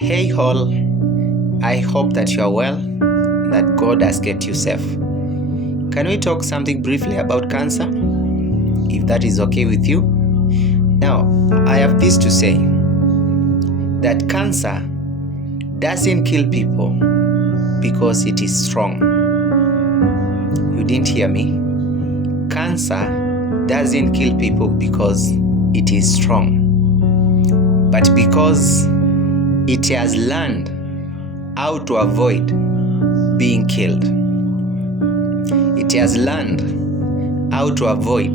Hey all, I hope that you are well, that God has kept you safe. Can we talk something briefly about cancer, if that is okay with you? Now, I have this to say, that cancer doesn't kill people because it is strong. You didn't hear me? Cancer doesn't kill people because it is strong, but because it has learned how to avoid being killed. It has learned how to avoid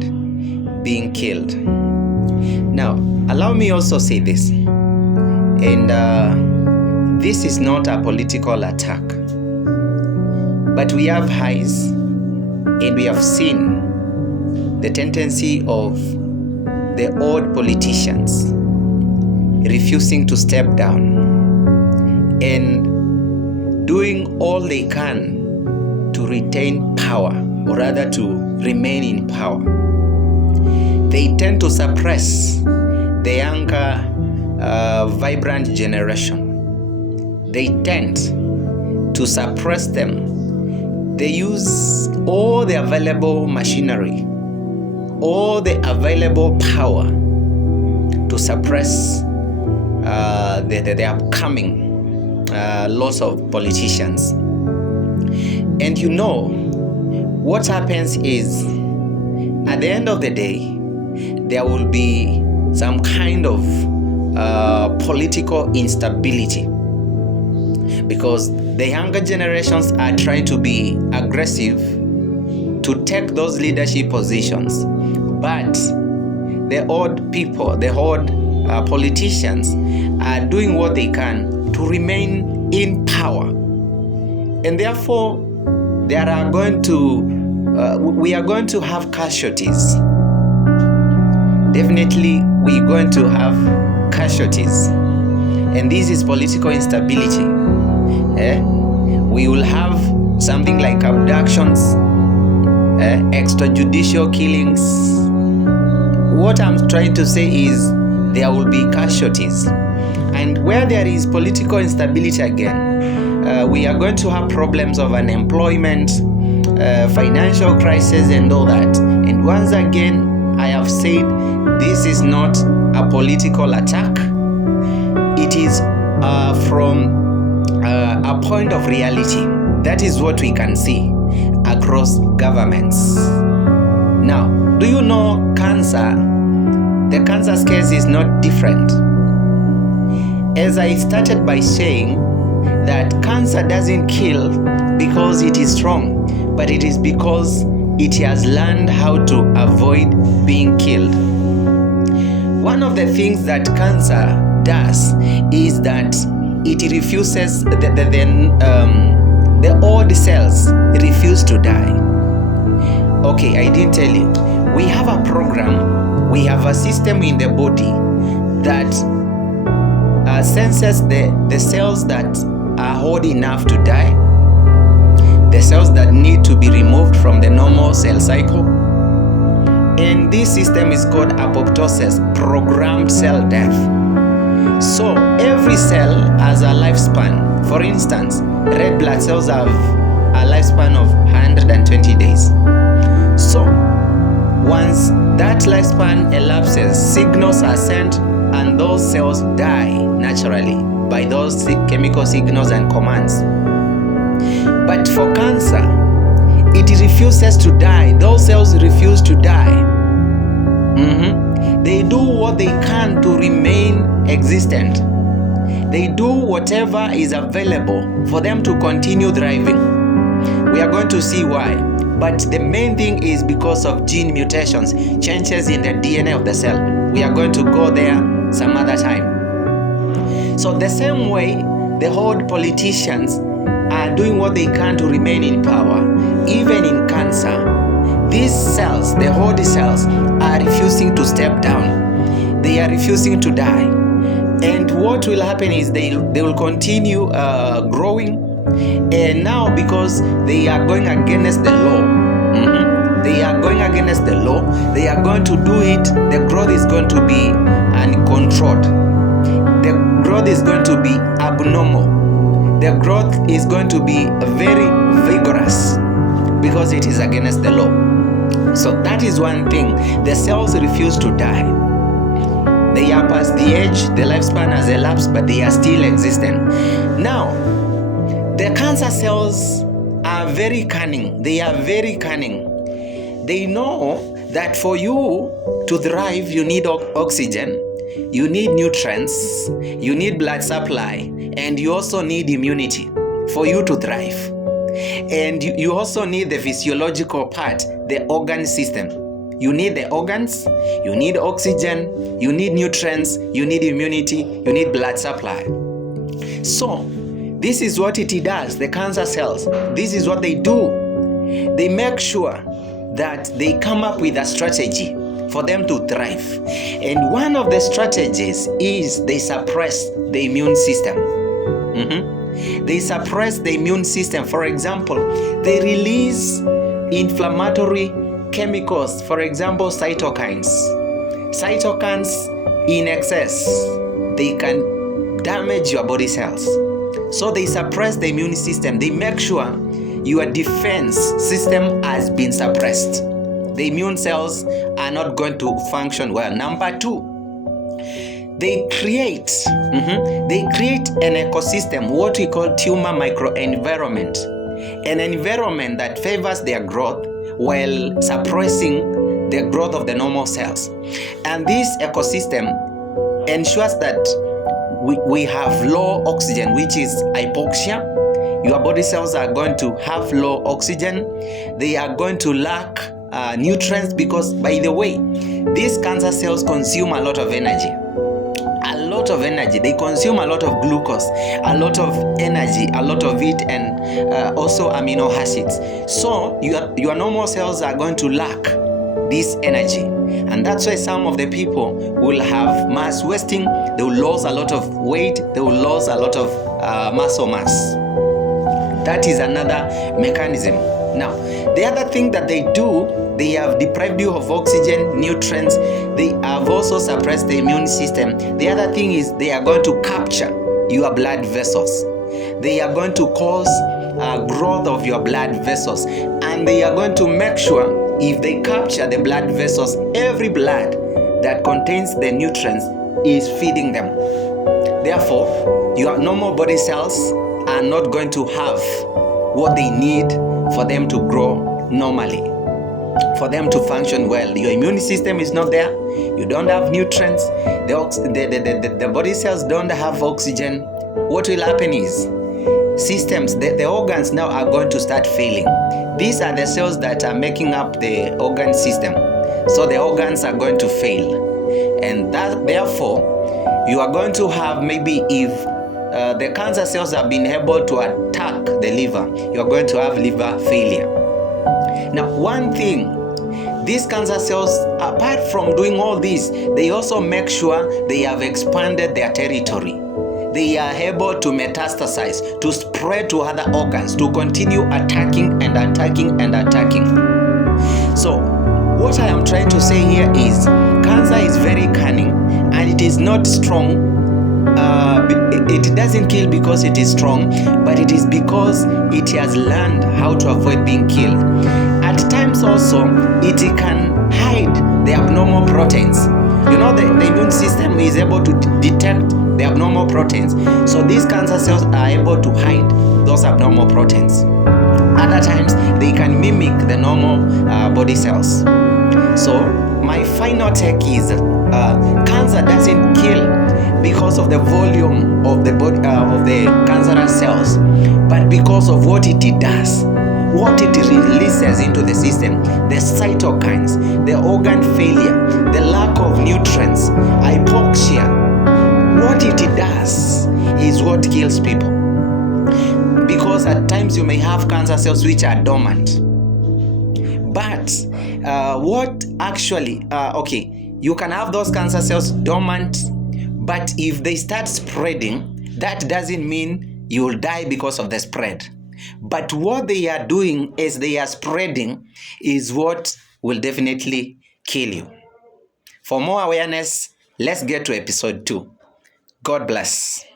being killed. Now, allow me also say this, and this is not a political attack, but we have eyes and we have seen the tendency of the old politicians refusing to step down and doing all they can to retain power, or rather to remain in power. They tend to suppress the younger, vibrant generation. They tend to suppress them. They use all the available machinery, all the available power to suppress the upcoming loss of politicians. And you know, what happens is, at the end of the day, there will be some kind of political instability, because the younger generations are trying to be aggressive to take those leadership positions, but the old people, the old politicians are doing what they can to remain in power, and therefore we are going to have casualties. Definitely, we're going to have casualties, and this is political instability. We will have something like abductions, extrajudicial killings. What I'm trying to say is, there will be casualties, and where there is political instability again, we are going to have problems of unemployment, financial crisis, and all that. And once again, I have said, this is not a political attack. It is from a point of reality. That is what we can see across governments. Now, do you know cancer? The cancer case is not different. As I started by saying that cancer doesn't kill because it is strong, but it is because it has learned how to avoid being killed. One of the things that cancer does is that it refuses, the old cells refuse to die. Okay, I didn't tell you. We have a program, we have a system in the body that senses the cells that are old enough to die, the cells that need to be removed from the normal cell cycle. And this system is called apoptosis, programmed cell death. So every cell has a lifespan. For instance, red blood cells have a lifespan of 120 days. So once that lifespan elapses, signals are sent and those cells die naturally by those chemical signals and commands. But for cancer, it refuses to die. Those cells refuse to die. They do what they can to remain existent. They do whatever is available for them to continue thriving. We are going to see why. But the main thing is because of gene mutations, changes in the DNA of the cell. We are going to go there some other time. So the same way the old politicians are doing what they can to remain in power, even in cancer, these cells, the old cells, are refusing to step down. They are refusing to die. And what will happen is they will continue growing. And now, because they are going against the law, they are going against the law, they are going to do it, the growth is going to be uncontrolled. the growth is going to be abnormal. The growth is going to be very vigorous because it is against the law. So that is one thing. The cells refuse to die. They are past the age, the lifespan has elapsed, but they are still existent. Now, the cancer cells are very cunning. They are very cunning. They know that for you to thrive, you need oxygen, you need nutrients, you need blood supply, and you also need immunity for you to thrive. And you also need the physiological part, the organ system. You need the organs, you need oxygen, you need nutrients, you need immunity, you need blood supply. So, this is what it does, the cancer cells. This is what they do. They make sure that they come up with a strategy for them to thrive. And one of the strategies is they suppress the immune system. They suppress the immune system. For example, they release inflammatory chemicals, for example, cytokines. Cytokines in excess, they can damage your body cells. So they suppress the immune system. They make sure your defense system has been suppressed. The immune cells are not going to function well. Number two, they create an ecosystem, what we call tumor microenvironment, an environment that favors their growth while suppressing the growth of the normal cells. And this ecosystem ensures that we have low oxygen, which is hypoxia. Your body cells are going to have low oxygen. They are going to lack nutrients because, by the way, these cancer cells consume a lot of energy. They consume a lot of glucose, a lot of energy, a lot of it, and also amino acids. So your normal cells are going to lack this energy, and that's why some of the people will have mass wasting. They will lose a lot of weight. They will lose a lot of muscle mass. That is another mechanism. Now, the other thing that they do, they have deprived you of oxygen, nutrients. They have also suppressed the immune system. The other thing is they are going to capture your blood vessels. They are going to cause growth of your blood vessels. And they are going to make sure if they capture the blood vessels, every blood that contains the nutrients is feeding them. Therefore, your normal body cells are not going to have what they need for them to grow normally, for them to function well. Your immune system is not there. You don't have nutrients. The body cells don't have oxygen. What will happen is systems, the organs now are going to start failing. These are the cells that are making up the organ system. So the organs are going to fail. And that, therefore, you are going to have, maybe if the cancer cells have been able to attack the liver, you are going to have liver failure. Now, one thing, these cancer cells, apart from doing all this, they also make sure they have expanded their territory. They are able to metastasize, to spread to other organs, to continue attacking and attacking and attacking. So, what I am trying to say here is, cancer is very cunning and it is not strong. It doesn't kill because it is strong, but it is because it has learned how to avoid being killed. At times also, it can hide the abnormal proteins. You know, the immune system is able to detect the abnormal proteins. So these cancer cells are able to hide those abnormal proteins. Other times, they can mimic the normal body cells. So my final take is cancer doesn't kill because of the volume of the body of the cancerous cells, but because of what it does, what it releases into the system, the cytokines, the organ failure, the lack of nutrients, hypoxia. What it does is what kills people. Because at times you may have cancer cells which are dormant. But what actually, you can have those cancer cells dormant, but if they start spreading, that doesn't mean you will die because of the spread. But what they are doing is they are spreading is what will definitely kill you. For more awareness, let's get to episode 2. God bless.